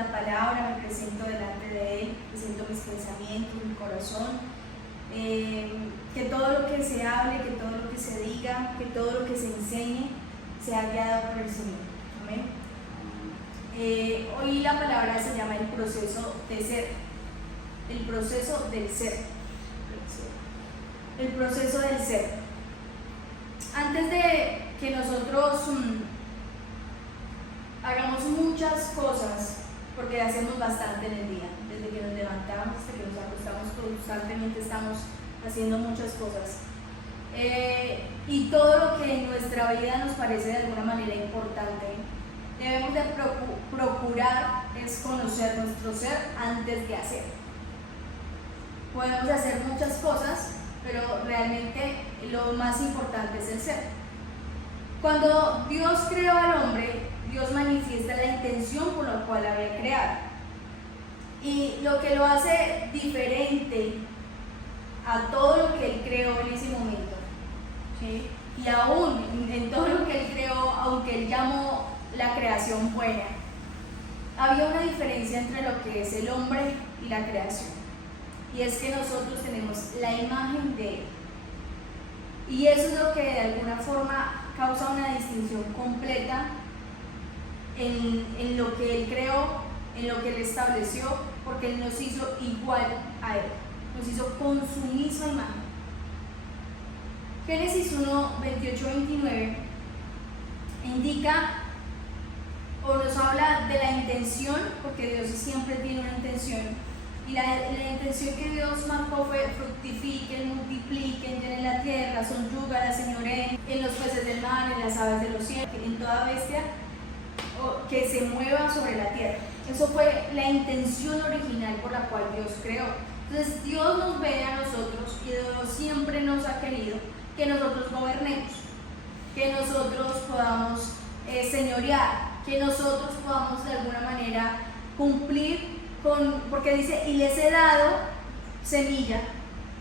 santa palabra, me presento delante de Él, presento mis pensamientos, mi corazón, que todo lo que se hable, que todo lo que se diga, que todo lo que se enseñe, sea guiado por el Señor. Amén. Hoy la palabra se llama el proceso de ser, el proceso del ser, el proceso del ser. Antes de que nosotros hagamos muchas cosas, porque hacemos bastante en el día, desde que nos levantamos hasta que nos acostamos, constantemente estamos haciendo muchas cosas, y todo lo que en nuestra vida nos parece de alguna manera importante, debemos de procurar es conocer nuestro ser antes de hacer. Podemos hacer muchas cosas, pero realmente lo más importante es el ser. Cuando Dios creó al hombre, Dios manifiesta la intención por la cual había creado. Y lo que lo hace diferente a todo lo que Él creó en ese momento, ¿sí? Y aún en todo lo que Él creó, aunque Él llamó la creación buena, había una diferencia entre lo que es el hombre y la creación. Y es que nosotros tenemos la imagen de Él. Y eso es lo que de alguna forma causa una distinción completa en lo que Él creó, en lo que Él estableció, porque Él nos hizo igual a Él, nos hizo con su misma imagen. Génesis 1, 28-29 indica o nos habla de la intención, porque Dios siempre tiene una intención, y la intención que Dios marcó fue: fructifiquen, multipliquen, llenen la tierra, subyúgala, señoreen en los peces del mar, en las aves de los cielos, en toda bestia que se mueva sobre la tierra. Eso fue la intención original por la cual Dios creó. Entonces Dios nos ve a nosotros y Dios siempre nos ha querido que nosotros gobernemos, que nosotros podamos señorear, que nosotros podamos de alguna manera cumplir porque dice: y les he dado semilla,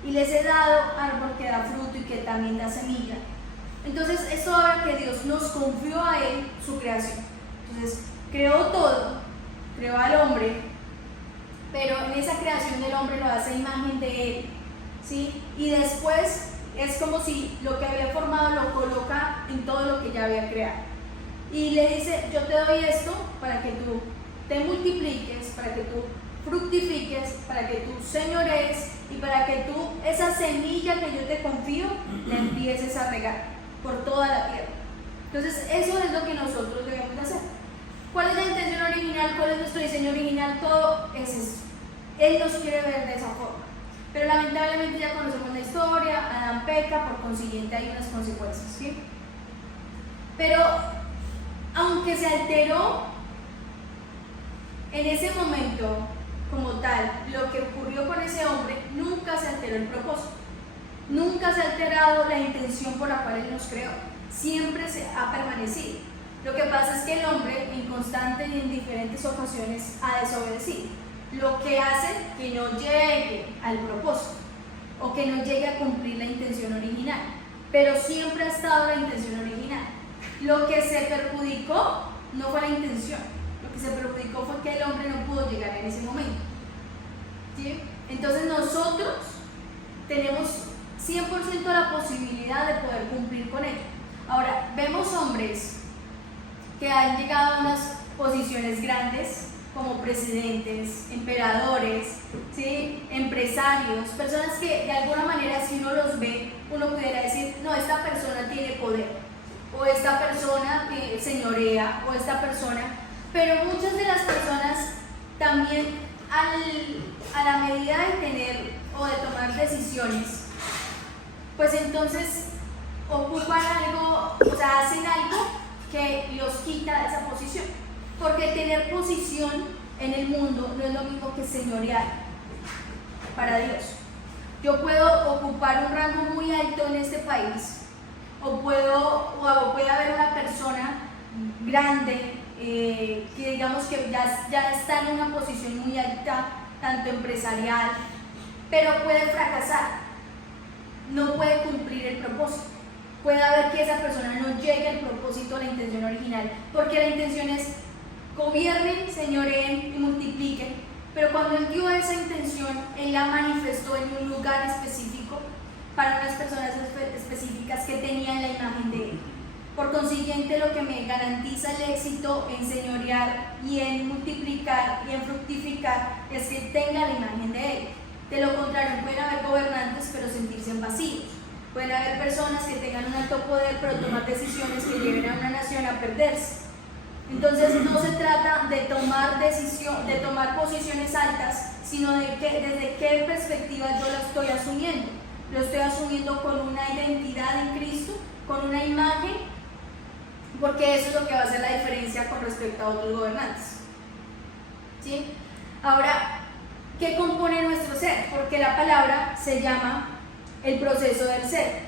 y les he dado árbol que da fruto y que también da semilla. Entonces esto habla que Dios nos confió a Él su creación. Entonces creó todo, creó al hombre, pero en esa creación del hombre lo hace imagen de Él, ¿sí? Y después es como si lo que había formado lo coloca en todo lo que ya había creado. Y le dice: yo te doy esto para que tú te multipliques, para que tú fructifiques, para que tú señorees y para que tú esa semilla que yo te confío la empieces a regar por toda la tierra. Entonces eso es lo que nosotros debemos hacer. ¿Cuál es la intención original? ¿Cuál es nuestro diseño original? Todo es eso. Él nos quiere ver de esa forma. Pero lamentablemente ya conocemos la historia, Adán peca, por consiguiente hay unas consecuencias, ¿sí? Pero aunque se alteró en ese momento como tal lo que ocurrió con ese hombre, nunca se alteró el propósito, nunca se ha alterado la intención por la cual Él nos creó, siempre se ha permanecido. Lo que pasa es que el hombre en constantes y en diferentes ocasiones ha desobedecido, lo que hace que no llegue al propósito o que no llegue a cumplir la intención original, pero siempre ha estado la intención original. Lo que se perjudicó no fue la intención, lo que se perjudicó fue que el hombre no pudo llegar en ese momento, ¿sí? Entonces nosotros tenemos 100% la posibilidad de poder cumplir con ello. Ahora, vemos hombres que han llegado a unas posiciones grandes como presidentes, emperadores, ¿sí? Empresarios, personas que de alguna manera, si uno los ve, uno pudiera decir: no, esta persona tiene poder, o esta persona señorea, o esta persona. Pero muchas de las personas también a la medida de tener o de tomar decisiones, pues entonces ocupan algo, o sea, hacen algo que los quita de esa posición, porque tener posición en el mundo no es lo mismo que señorear para Dios. Yo puedo ocupar un rango muy alto en este país, o puede haber una persona grande que digamos que ya está en una posición muy alta, tanto empresarial, pero puede fracasar, no puede cumplir el propósito. Puede haber que esa persona no llegue al propósito, a la intención original, porque la intención es gobiernen, señoreen y multipliquen, pero cuando Él dio esa intención, Él la manifestó en un lugar específico para unas personas específicas que tenían la imagen de Él. Por consiguiente, lo que me garantiza el éxito en señorear y en multiplicar y en fructificar es que tenga la imagen de Él. De lo contrario, pueden haber gobernantes pero sentirse vacíos. Pueden haber personas que tengan un alto poder pero tomar decisiones que lleven a una nación a perderse. Entonces no se trata de tomar posiciones altas, sino de desde qué perspectiva yo la estoy asumiendo. Lo estoy asumiendo con una identidad en Cristo, con una imagen, porque eso es lo que va a hacer la diferencia con respecto a otros gobernantes. ¿Sí? Ahora, ¿qué compone nuestro ser? Porque la palabra se llama el proceso del ser.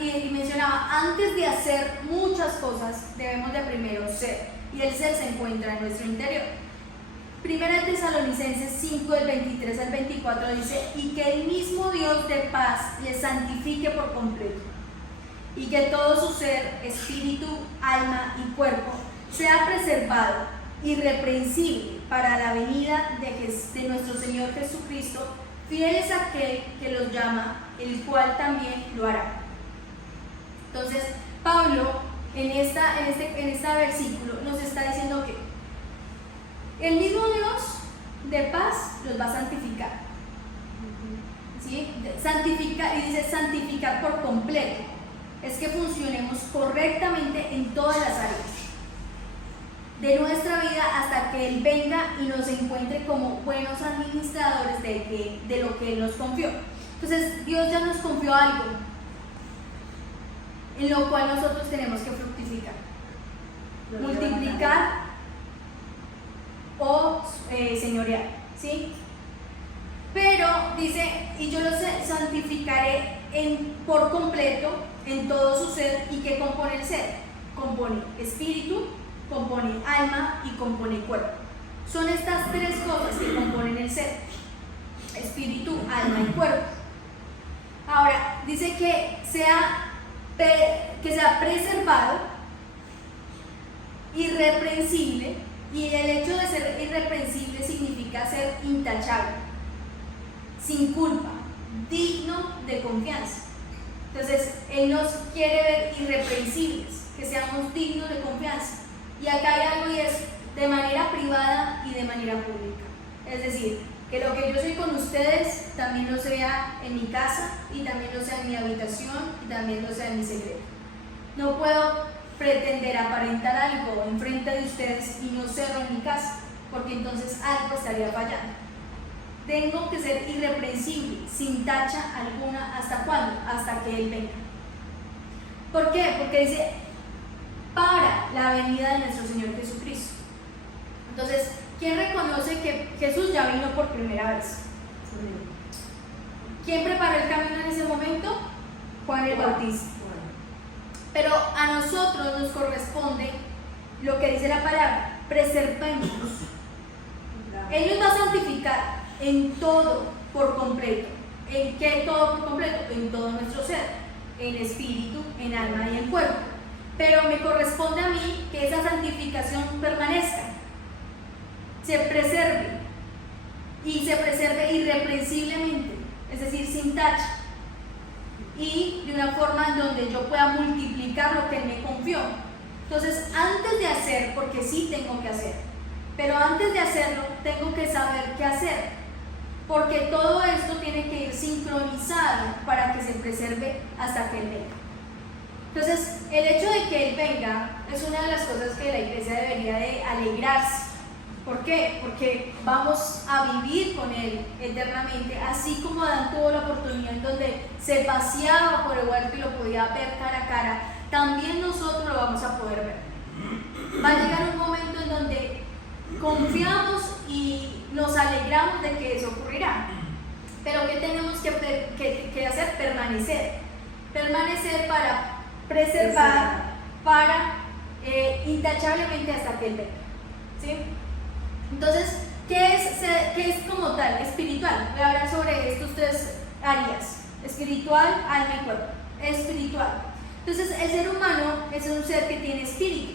Y mencionaba, antes de hacer muchas cosas, debemos de primero ser. Y el ser se encuentra en nuestro interior. Primera de Tesalonicenses 5, del 23 al 24 dice, y que el mismo Dios de paz les santifique por completo, y que todo su ser, espíritu, alma y cuerpo, sea preservado, irreprensible, para la venida de nuestro Señor Jesucristo. Fiel es aquel que los llama, el cual también lo hará. Entonces, Pablo en este versículo nos está diciendo que el mismo Dios de paz los va a santificar. ¿Sí? Santificar, y dice santificar por completo. Es que funcionemos correctamente en todas las áreas de nuestra vida hasta que Él venga y nos encuentre como buenos administradores de lo que Él nos confió. Entonces, Dios ya nos confió algo en lo cual nosotros tenemos que fructificar, multiplicar o señorear, ¿sí? Pero dice, y yo los santificaré por completo en todo su ser. ¿Y qué compone el ser? Compone espíritu, compone alma y compone cuerpo. Son estas tres cosas que componen el ser: espíritu, alma y cuerpo. Ahora, dice que sea preservado, irreprensible, y el hecho de ser irreprensible significa ser intachable, sin culpa, digno de confianza. Entonces, Él nos quiere ver irreprensibles, que seamos dignos de confianza. Y acá hay algo, y es de manera privada y de manera pública. Es decir, que lo que yo soy con ustedes también lo sea en mi casa, y también lo sea en mi habitación, y también lo sea en mi secreto. No puedo pretender aparentar algo en frente de ustedes y no serlo en mi casa, porque entonces algo estaría fallando. Tengo que ser irreprensible, sin tacha alguna. ¿Hasta cuándo? Hasta que Él venga. ¿Por qué? Porque dice, para la venida de nuestro Señor Jesucristo. Entonces, ¿quién reconoce que Jesús ya vino por primera vez? ¿Quién preparó el camino en ese momento? Juan el Bautista. Pero a nosotros nos corresponde lo que dice la palabra: preservemos. Él nos va a santificar en todo por completo. ¿En qué todo por completo? En todo nuestro ser, en espíritu, en alma y en cuerpo. Pero me corresponde a mí que esa santificación permanezca, se preserve, y se preserve irreprensiblemente, es decir, sin tacha, y de una forma en donde yo pueda multiplicar lo que Él me confió. Entonces, antes de hacer, porque sí tengo que hacer, pero antes de hacerlo tengo que saber qué hacer, porque todo esto tiene que ir sincronizado para que se preserve hasta que Él venga. Entonces, el hecho de que Él venga es una de las cosas que la iglesia debería de alegrarse. ¿Por qué? Porque vamos a vivir con Él eternamente, así como Adán tuvo la oportunidad en donde se paseaba por el huerto y lo podía ver cara a cara, también nosotros lo vamos a poder ver. Va a llegar un momento en donde confiamos y nos alegramos de que eso ocurrirá. Pero ¿qué tenemos que hacer? Permanecer para preservar, para intachablemente hasta que Él venga. ¿Sí? Entonces, ¿qué es como tal? Espiritual. Voy a hablar sobre estos tres áreas: espiritual, alma y cuerpo. Espiritual. Entonces, el ser humano es un ser que tiene espíritu.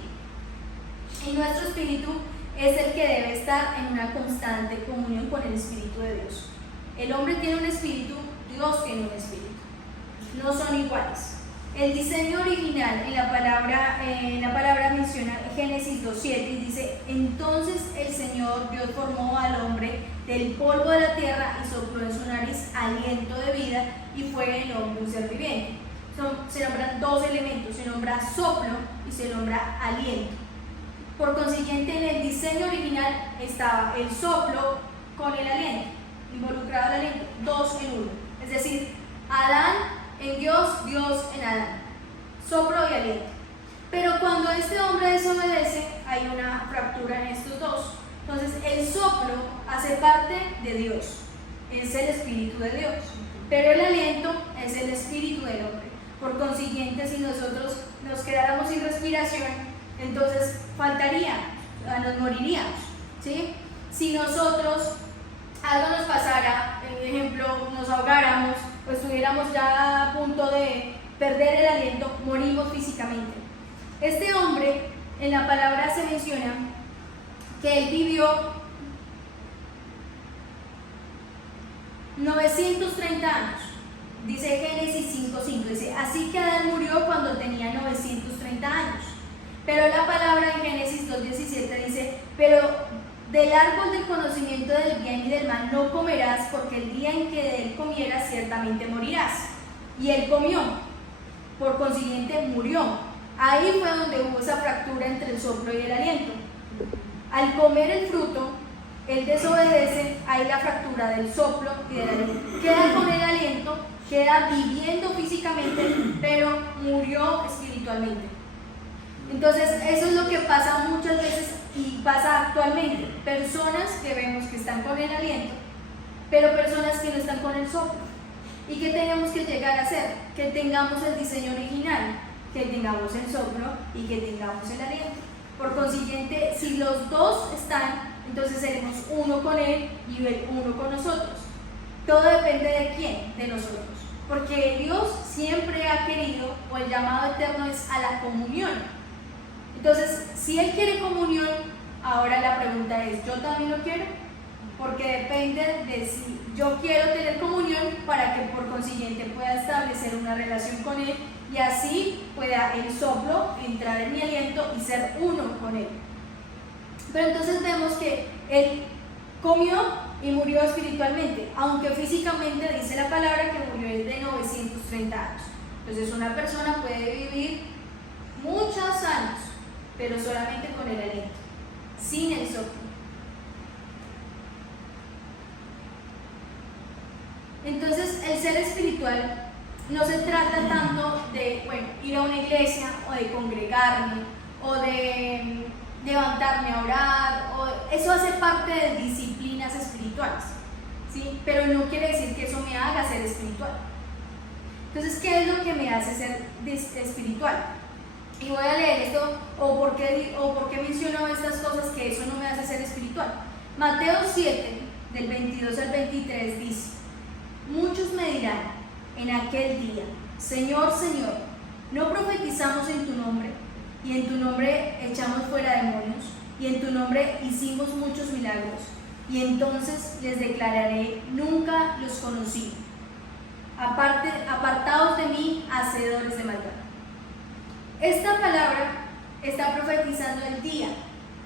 Y nuestro espíritu es el que debe estar en una constante comunión con el Espíritu de Dios. El hombre tiene un espíritu, Dios tiene un espíritu. No son iguales. El diseño original en la palabra menciona Génesis 2:7 y dice: entonces el Señor Dios formó al hombre del polvo de la tierra y sopló en su nariz aliento de vida y fue el hombre un ser viviente. Se nombran dos elementos, se nombra soplo y se nombra aliento. Por consiguiente, en el diseño original estaba el soplo con el aliento, involucrado el aliento, dos en uno. Es decir, Adán en Dios, Dios en Adán, soplo y aliento. Pero cuando este hombre desobedece, hay una fractura en estos dos. Entonces el soplo hace parte de Dios, es el espíritu de Dios, pero el aliento es el espíritu del hombre. Por consiguiente, si nosotros nos quedáramos sin respiración, entonces faltaría, nos moriríamos, ¿sí? Si nosotros algo nos pasara, por ejemplo, nos ahogáramos o estuviéramos ya a punto de perder el aliento, morimos físicamente. Este hombre, en la palabra se menciona que él vivió 930 años. Dice Génesis 5:5, dice: así que Adán murió cuando tenía 930 años. Pero la palabra en Génesis 2:17 dice: pero del árbol del conocimiento del bien y del mal no comerás, porque el día en que de él comieras ciertamente morirás. Y él comió, por consiguiente murió. Ahí fue donde hubo esa fractura entre el soplo y el aliento. Al comer el fruto, él desobedece, hay la fractura del soplo y del aliento. Queda con el aliento, queda viviendo físicamente, pero murió espiritualmente. Entonces, eso es lo que pasa muchas veces y pasa actualmente. Personas que vemos que están con el aliento, pero personas que no están con el soplo. ¿Y qué tenemos que llegar a hacer? Que tengamos el diseño original, que tengamos el soplo y que tengamos el aliento. Por consiguiente, si los dos están, entonces seremos uno con él y él uno con nosotros. Todo depende de quién, de nosotros. Porque Dios siempre ha querido, o el llamado eterno es a la comunión. Entonces, si Él quiere comunión, ahora la pregunta es: ¿yo también lo quiero? Porque depende de si yo quiero tener comunión para que por consiguiente pueda establecer una relación con Él y así pueda el soplo entrar en mi aliento y ser uno con Él. Pero entonces vemos que Él comió y murió espiritualmente, aunque físicamente dice la palabra que murió de 930 años. Entonces una persona puede vivir muchos años, pero solamente con el aliento, sin el soplo. Entonces el ser espiritual no se trata tanto de, ir a una iglesia o de congregarme o de levantarme a orar, eso hace parte de disciplinas espirituales, ¿sí? Pero no quiere decir que eso me haga ser espiritual. Entonces, ¿qué es lo que me hace ser espiritual? Y voy a leer esto, o por qué menciono estas cosas que eso no me hace ser espiritual. Mateo 7, del 22 al 23 dice: muchos me dirán en aquel día: Señor, Señor, ¿no profetizamos en tu nombre? Y en tu nombre echamos fuera demonios, y en tu nombre hicimos muchos milagros. Y entonces les declararé: nunca los conocí. Apartados de mí, hacedores de maldad. Esta palabra está profetizando el día.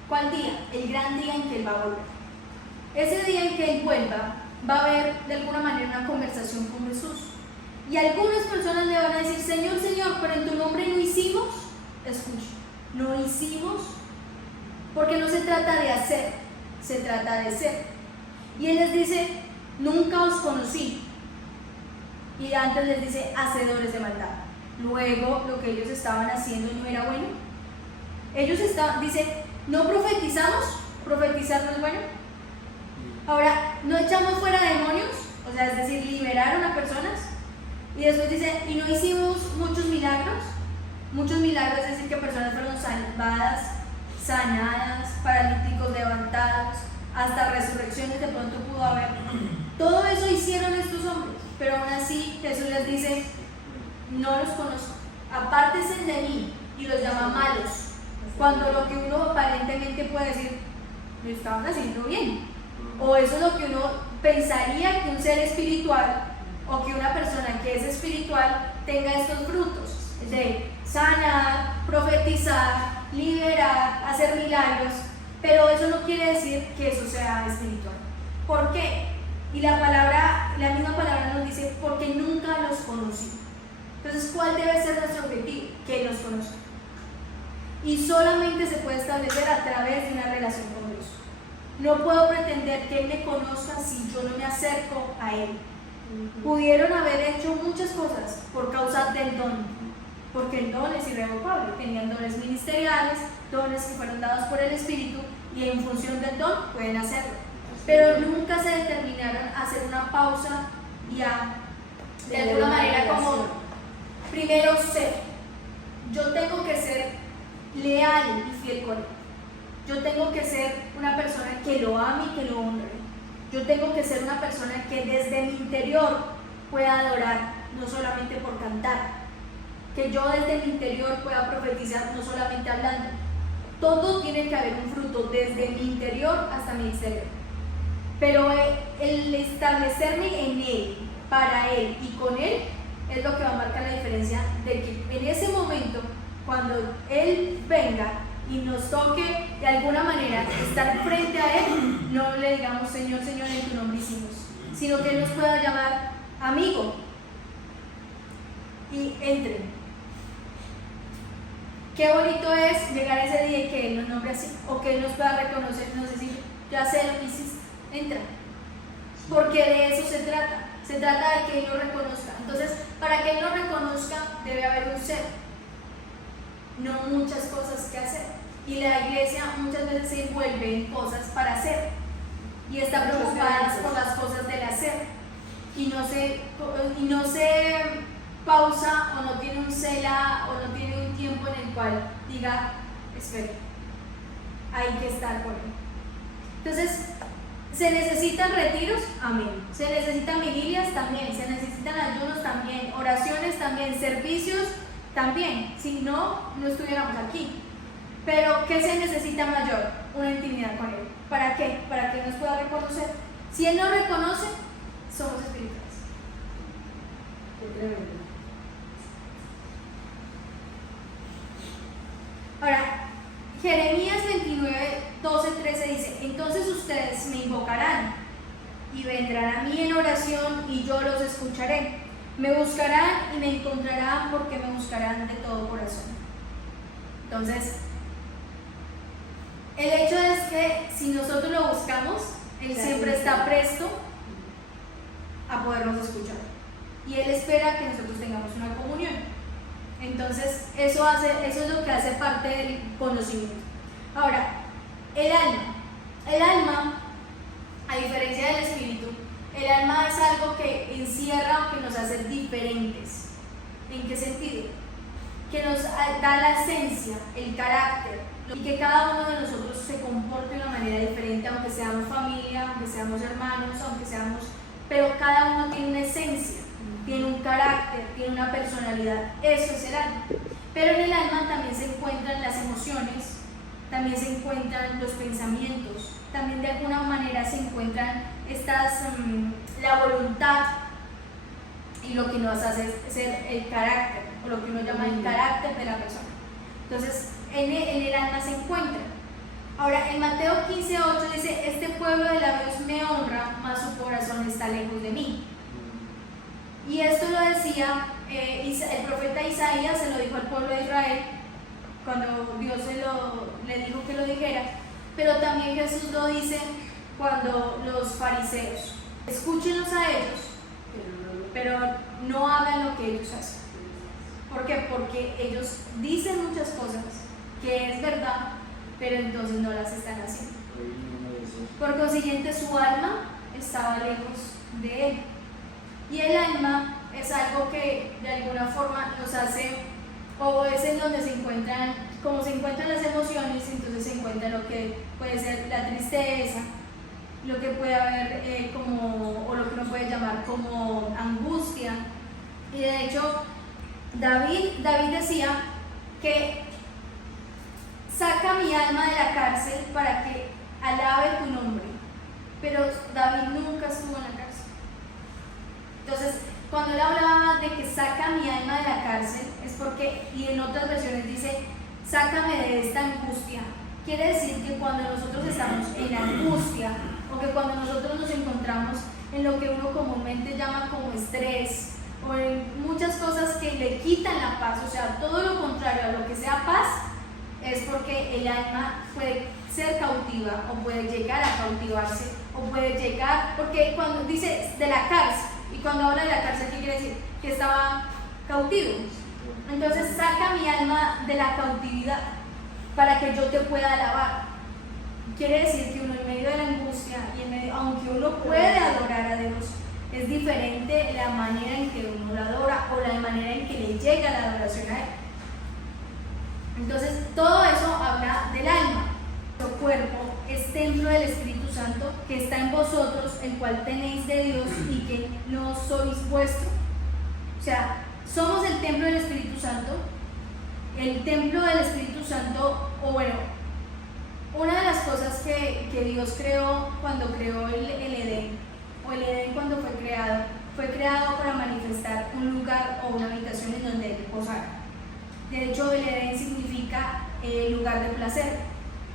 ¿Cuál día? El gran día en que Él va a volver. Ese día en que Él vuelva, va a haber de alguna manera una conversación con Jesús. Y algunas personas le van a decir: Señor, Señor, pero en tu nombre no hicimos. Escucha, no hicimos, porque no se trata de hacer, se trata de ser. Y Él les dice: nunca os conocí. Y antes les dice: hacedores de maldad. Luego, lo que ellos estaban haciendo no era bueno. Ellos dice: no profetizamos, profetizar no es bueno. Ahora, no echamos fuera demonios, o sea, es decir, liberaron a personas. Y después dice: y no hicimos muchos milagros. Muchos milagros, es decir, que personas fueron salvadas, sanadas, paralíticos levantados, hasta resurrecciones de pronto pudo haber. Todo eso hicieron estos hombres, pero aún así Jesús les dice: no los conozco, apártense de mí, y los llama malos. cuando lo que uno aparentemente puede decir, lo estaban haciendo bien, o eso es lo que uno pensaría que un ser espiritual o que una persona que es espiritual tenga estos frutos de sanar, profetizar, liberar, hacer milagros, pero eso no quiere decir que eso sea espiritual. ¿Por qué? Y la misma palabra nos dice, porque nunca los conocí. Entonces, ¿cuál debe ser nuestro objetivo? Que los conozca. Y solamente se puede establecer a través de una relación con Dios. No puedo pretender que Él me conozca si yo no me acerco a Él. Pudieron haber hecho muchas cosas por causa del don, porque el don es irrevocable. Tenían dones ministeriales, dones que fueron dados por el Espíritu, y en función del don pueden hacerlo. Pero nunca se determinaron a hacer una pausa y a, de alguna manera, como primero ser. Yo tengo que ser leal y fiel con Él. Yo tengo que ser una persona que lo ame y que lo honre. Yo tengo que ser una persona que desde mi interior pueda adorar, no solamente por cantar. Que yo desde mi interior pueda profetizar, no solamente hablando. Todo tiene que haber un fruto desde mi interior hasta mi exterior. Pero el establecerme en Él, para Él y con Él, es lo que va a marcar la diferencia de que en ese momento, cuando Él venga y nos toque de alguna manera estar frente a Él, no le digamos Señor, Señor, en tu nombre hicimos, sino que Él nos pueda llamar amigo y entre. Qué bonito es llegar a ese día y que Él nos nombre así, o que Él nos pueda reconocer, nos decir, ya sé lo que hiciste, entra, porque de eso se trata de que Él lo reconozca. Entonces, para que Él lo reconozca debe haber un ser, no muchas cosas que hacer, y la iglesia muchas veces se envuelve en cosas para hacer y está preocupada por las cosas del hacer y no se pausa o no tiene un cela o no tiene un tiempo en el cual diga, espera, hay que estar con Él. Entonces, ¿se necesitan retiros? Amén. ¿Se necesitan vigilias? También. ¿Se necesitan ayunos? También. ¿Oraciones? También. ¿Servicios? También. Si no, no estuviéramos aquí. Pero, ¿qué se necesita mayor? Una intimidad con Él. ¿Para qué? Para que Él nos pueda reconocer. Si Él nos reconoce, somos espirituales. Ahora, Jeremías 29, 12, 13 dice, entonces ustedes me invocarán y vendrán a mí en oración y yo los escucharé. Me buscarán y me encontrarán porque me buscarán de todo corazón. Entonces, el hecho es que si nosotros lo buscamos, Él siempre está presto a podernos escuchar. Y Él espera que nosotros tengamos una comunión. Entonces, eso es lo que hace parte del conocimiento. Ahora, el alma, a diferencia del espíritu, el alma es algo que encierra o que nos hace diferentes. ¿En qué sentido? Que nos da la esencia, el carácter, y que cada uno de nosotros se comporte de una manera diferente, aunque seamos familia, aunque seamos hermanos, pero cada uno tiene una esencia, tiene un carácter, tiene una personalidad. Eso es el alma. Pero en el alma también se encuentran las emociones, también se encuentran los pensamientos, también de alguna manera se encuentran la voluntad y lo que nos hace ser el carácter, o lo que uno llama el carácter de la persona. Entonces, en el alma se encuentra. Ahora, en Mateo 15:8 dice, este pueblo de labios me honra, mas su corazón está lejos de mí. Y esto lo decía el profeta Isaías, se lo dijo al pueblo de Israel cuando Dios le dijo que lo dijera, pero también Jesús lo dice cuando los fariseos, escúchenos a ellos, pero no hagan lo que ellos hacen. ¿Por qué? Porque ellos dicen muchas cosas que es verdad, pero entonces no las están haciendo. Por consiguiente, su alma estaba lejos de Él. Y el alma es algo que de alguna forma nos hace, o es en donde se encuentran, como se encuentran las emociones, entonces se encuentra lo que puede ser la tristeza, lo que puede haber o lo que uno puede llamar como angustia. Y de hecho, David decía que saca mi alma de la cárcel para que alabe tu nombre. Pero David nunca estuvo en la cárcel. Entonces, cuando él hablaba de que saca mi alma de la cárcel, es porque, y en otras versiones dice, sácame de esta angustia. Quiere decir que cuando nosotros estamos en angustia, o que cuando nosotros nos encontramos en lo que uno comúnmente llama como estrés, o en muchas cosas que le quitan la paz, o sea, todo lo contrario a lo que sea paz, es porque el alma puede ser cautiva, o puede llegar a cautivarse, o puede llegar, porque cuando dice de la cárcel, y cuando habla de la cárcel, ¿qué quiere decir? Que estaba cautivo. Entonces saca mi alma de la cautividad para que yo te pueda alabar. Quiere decir que uno en medio de la angustia, y aunque uno puede adorar a Dios, es diferente la manera en que uno lo adora o la manera en que le llega la adoración a Él. Entonces todo eso habla del alma. Nuestro cuerpo es templo del Espíritu Santo que está en vosotros, el cual tenéis de Dios y que no sois vuestro. O sea, somos el templo del Espíritu Santo. El templo del Espíritu Santo, o bueno, una de las cosas que Dios creó cuando creó el Edén, o el Edén cuando fue creado para manifestar un lugar o una habitación en donde Él posara. De hecho, el Edén significa lugar de placer,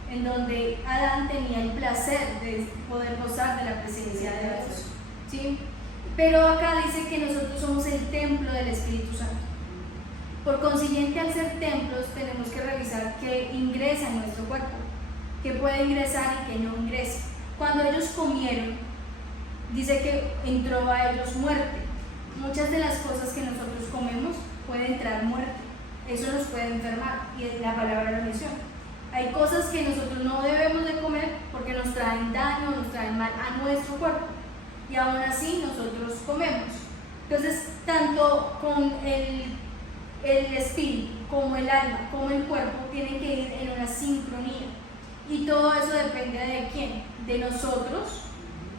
en donde Adán tenía el placer de poder gozar de la presencia de Dios, ¿sí? Pero acá dice que nosotros somos el templo del Espíritu Santo. Por consiguiente, al ser templos, tenemos que revisar qué ingresa en nuestro cuerpo, qué puede ingresar y qué no ingresa. Cuando ellos comieron, dice que entró a ellos muerte. Muchas de las cosas que nosotros comemos puede entrar muerte. Eso nos puede enfermar, y la palabra lo menciona. Hay cosas que nosotros no debemos de comer porque nos traen daño, nos traen mal a nuestro cuerpo, y aún así nosotros comemos. Entonces, tanto con el espíritu, como el alma, como el cuerpo, tienen que ir en una sincronía. Y todo eso depende de quién, de nosotros,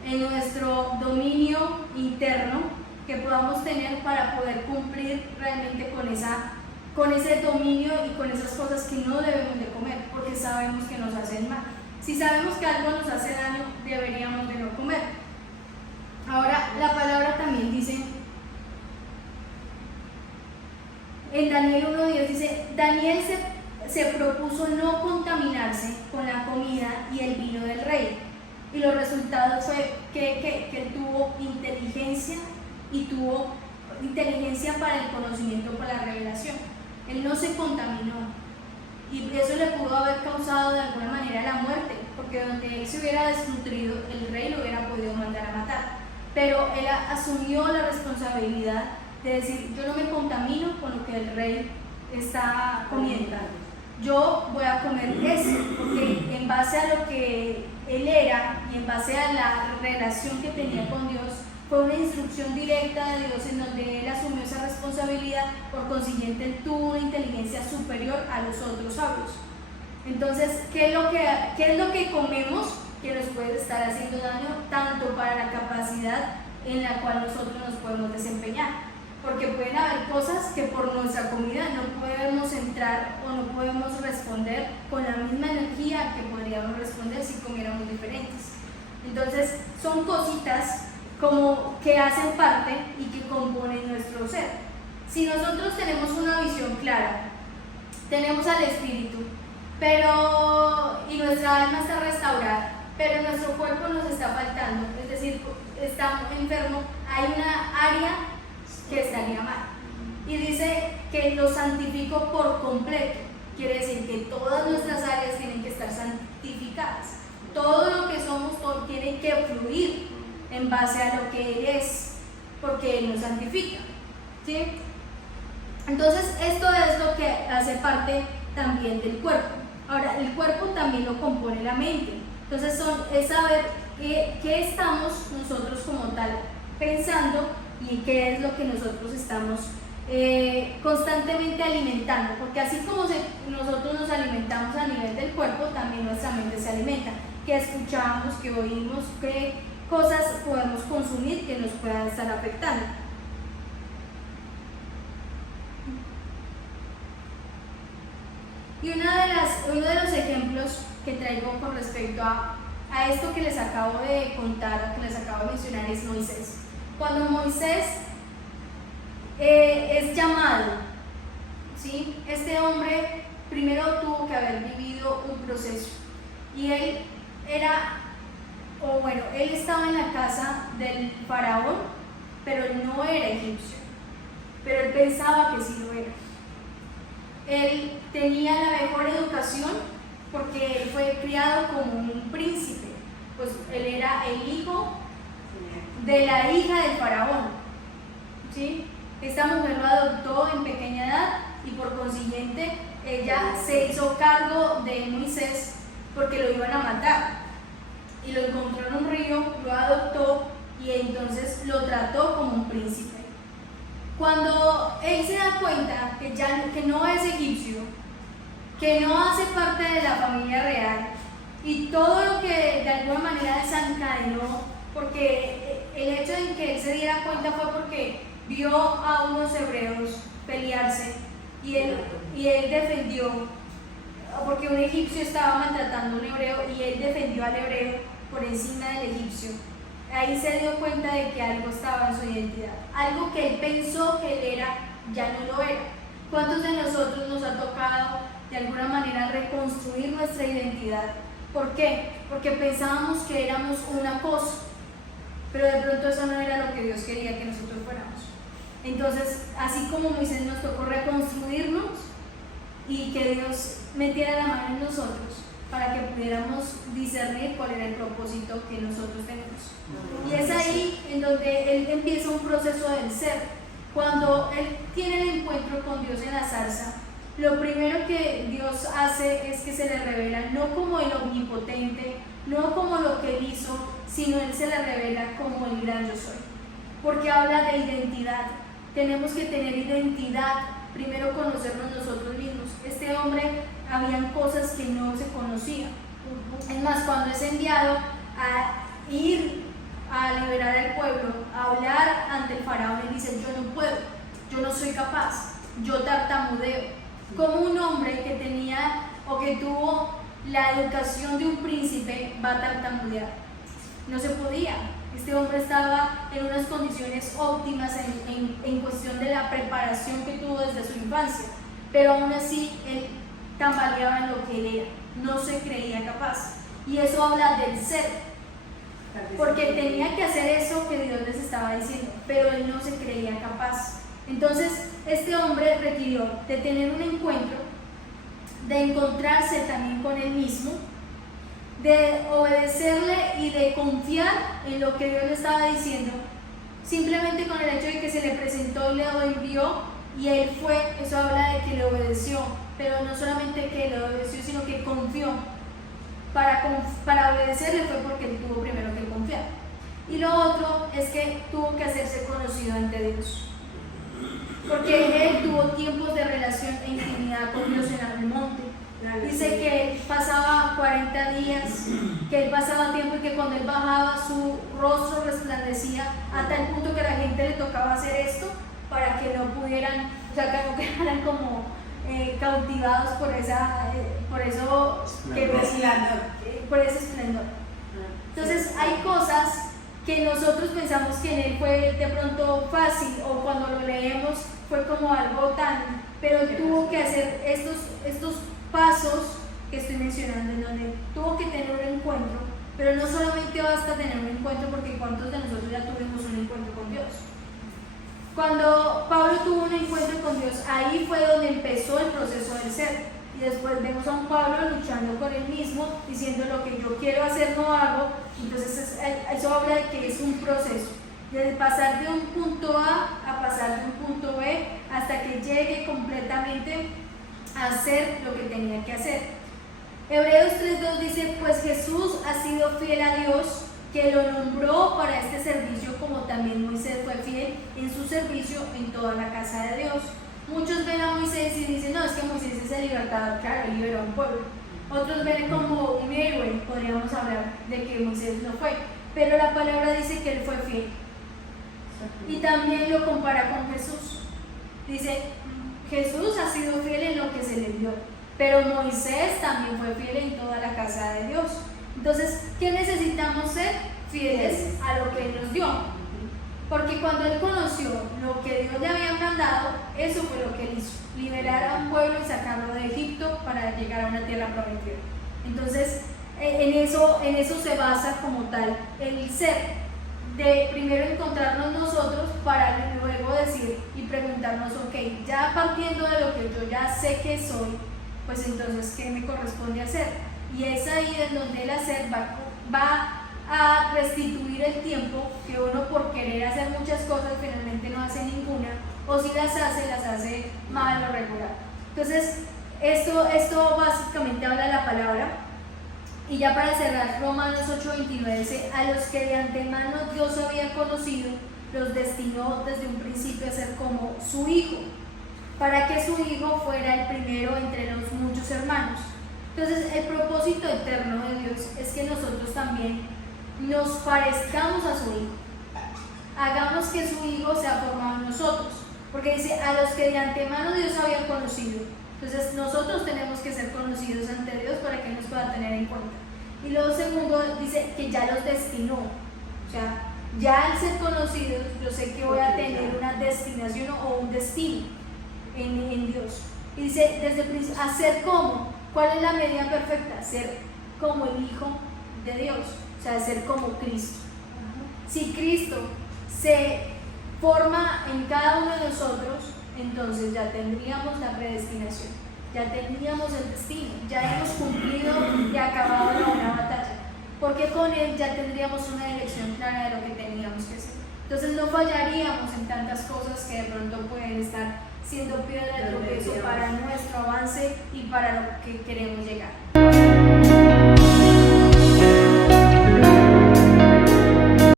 en nuestro dominio interno que podamos tener para poder cumplir realmente con ese dominio y con esas cosas que no debemos de comer, porque sabemos que nos hacen mal. Si sabemos que algo nos hace daño, deberíamos de no comer. Ahora, la palabra también dice, en Daniel 1:10 dice, Daniel se propuso no contaminarse con la comida y el vino del rey, y los resultados fue que tuvo inteligencia, y tuvo inteligencia para el conocimiento, para la revelación. Él no se contaminó, y eso le pudo haber causado de alguna manera la muerte, porque donde él se hubiera desnutrido, el rey lo hubiera podido mandar a matar. Pero él asumió la responsabilidad de decir, yo no me contamino con lo que el rey está comiendo, yo voy a comer eso, porque en base a lo que él era y en base a la relación que tenía con Dios, fue una instrucción directa de Dios en donde él asumió esa responsabilidad. Por consiguiente, él tuvo una inteligencia superior a los otros sabios. Entonces, ¿qué es lo que comemos que nos puede estar haciendo daño tanto para la capacidad en la cual nosotros nos podemos desempeñar? Porque pueden haber cosas que por nuestra comida no podemos entrar o no podemos responder con la misma energía que podríamos responder si comiéramos diferentes. Entonces, son cositas como que hacen parte y que componen nuestro ser. Si nosotros tenemos una visión clara, tenemos al Espíritu, y nuestra alma está restaurada, pero nuestro cuerpo nos está faltando, es decir, está enfermo, hay una área que estaría mal. Y dice que lo santifico por completo. Quiere decir que todas nuestras áreas tienen que estar santificadas. Todo lo que somos tiene que fluir en base a lo que Él es, porque Él nos santifica, ¿sí? Entonces, esto es lo que hace parte también del cuerpo. Ahora, el cuerpo también lo compone la mente. Entonces, es saber qué estamos nosotros como tal pensando y qué es lo que nosotros estamos constantemente alimentando, porque así como nosotros nos alimentamos a nivel del cuerpo, también nuestra mente se alimenta. Que escuchamos, que oímos, que cosas podemos consumir que nos puedan estar afectando. Y uno de los ejemplos que traigo con respecto a esto que les acabo de contar, que les acabo de mencionar, es Moisés. Cuando Moisés es llamado, ¿sí? Este hombre primero tuvo que haber vivido un proceso, y él estaba en la casa del faraón, pero él no era egipcio, pero él pensaba que sí lo era. Él tenía la mejor educación porque él fue criado como un príncipe, pues él era el hijo de la hija del faraón, ¿sí? Esta mujer lo adoptó en pequeña edad y por consiguiente ella se hizo cargo de Moisés porque lo iban a matar, y lo encontró en un río, lo adoptó y entonces lo trató como un príncipe. Cuando él se da cuenta que no es egipcio, que no hace parte de la familia real, y todo lo que de alguna manera desencadenó, porque el hecho de que él se diera cuenta fue porque vio a unos hebreos pelearse y él defendió, porque un egipcio estaba maltratando a un hebreo y él defendió al hebreo por encima del egipcio. Ahí se dio cuenta de que algo estaba en su identidad, algo que él pensó que él era, ya no lo era. ¿Cuántos de nosotros nos ha tocado de alguna manera reconstruir nuestra identidad? ¿Por qué? Porque pensábamos que éramos una cosa, pero de pronto eso no era lo que Dios quería que nosotros fuéramos. Entonces, así como Moisés nos tocó reconstruirnos y que Dios metiera la mano en nosotros para que pudiéramos discernir cuál era el propósito que nosotros tenemos. Y es ahí en donde él empieza un proceso del ser. Cuando él tiene el encuentro con Dios en la zarza, lo primero que Dios hace es que se le revela no como el omnipotente, no como lo que él hizo, sino él se le revela como el gran yo soy. Porque habla de identidad. Tenemos que tener identidad, primero conocernos nosotros mismos. Este hombre, habían cosas que no se conocían. Es más, cuando es enviado a ir a liberar al pueblo, a hablar ante el faraón, él dice: yo no puedo, yo no soy capaz, yo tartamudeo. Como un hombre que tenía o que tuvo la educación de un príncipe va a tartamudear? No se podía. Este hombre estaba en unas condiciones óptimas en cuestión de la preparación que tuvo desde su infancia, pero aún así él tambaleaba en lo que él era, no se creía capaz. Y eso habla del ser, porque tenía que hacer eso que Dios les estaba diciendo, pero él no se creía capaz. Entonces este hombre requirió de tener un encuentro, de encontrarse también con él mismo, de obedecerle y de confiar en lo que Dios le estaba diciendo, simplemente con el hecho de que se le presentó y le envió y él fue. Eso habla de que le obedeció, pero no solamente que le obedeció, sino que confió. Para obedecerle fue porque él tuvo primero que confiar. Y lo otro es que tuvo que hacerse conocido ante Dios, porque él tuvo tiempos de relación e intimidad con Dios en el monte. Dice que él pasaba 40 días, que él pasaba tiempo, y que cuando él bajaba su rostro resplandecía, a tal punto que a la gente le tocaba hacer esto para que no pudieran, o sea, que no quedaran como cautivados por ese esplendor. Entonces hay cosas que nosotros pensamos que en él fue de pronto fácil, o cuando lo leemos fue como algo tan, pero tuvo que hacer estos pasos que estoy mencionando, en donde tuvo que tener un encuentro. Pero no solamente basta tener un encuentro, porque ¿cuántos de nosotros ya tuvimos un encuentro con Dios? Cuando Pablo tuvo un encuentro con Dios, ahí fue donde empezó el proceso del ser. Y después vemos a un Pablo luchando con él mismo, diciendo: lo que yo quiero hacer no hago. Entonces eso habla de que es un proceso, de pasar de un punto A pasar de un punto B, hasta que llegue completamente a hacer lo que tenía que hacer. Hebreos 3:2 dice: pues Jesús ha sido fiel a Dios, que lo nombró para este servicio, como también Moisés fue fiel en su servicio en toda la casa de Dios. Muchos ven a Moisés y dicen: no, es que Moisés es el libertador, claro, él liberó a un pueblo. Otros ven como un héroe, podríamos hablar de que Moisés no fue, pero la palabra dice que él fue fiel. Y también lo compara con Jesús. Dice: Jesús ha sido fiel en lo que se le dio. pero Moisés también fue fiel en toda la casa de Dios. Entonces, ¿qué necesitamos ser? Fieles a lo que Él nos dio. Porque cuando Él conoció lo que Dios le había mandado, eso fue lo que Él hizo: liberar a un pueblo y sacarlo de Egipto para llegar a una tierra prometida. Entonces, en eso se basa como tal el ser, de primero encontrarnos nosotros para luego decir y preguntarnos, ok, ya partiendo de lo que yo ya sé que soy, pues entonces, ¿qué me corresponde hacer? Y es ahí en donde el hacer va a restituir el tiempo que uno, por querer hacer muchas cosas, finalmente no hace ninguna, o si las hace mal o regular. Entonces, esto básicamente habla la palabra. Y ya para cerrar, Romanos 8:29 dice: a los que de antemano Dios había conocido, los destinó desde un principio a ser como su Hijo, para que su Hijo fuera el primero entre los muchos hermanos. Entonces, el propósito eterno de Dios es que nosotros también nos parezcamos a su Hijo, hagamos que su Hijo sea formado en nosotros, porque dice: a los que de antemano Dios había conocido. Entonces nosotros tenemos que ser conocidos ante Dios para que Él nos pueda tener en cuenta. Y luego segundo dice que ya los destinó, o sea, ya al ser conocidos yo sé que voy a tener una destinación o un destino en Dios. Y dice desde el principio, hacer como, ¿cuál es la medida perfecta? Ser como el Hijo de Dios, o sea, ser como Cristo. Si Cristo se forma en cada uno de nosotros, entonces ya tendríamos la predestinación, ya tendríamos el destino, ya hemos cumplido y acabado la buena batalla, porque con Él ya tendríamos una dirección clara de lo que teníamos que hacer. Entonces no fallaríamos en tantas cosas que de pronto pueden estar siendo piedra de tropiezo para nuestro avance y para lo que queremos llegar.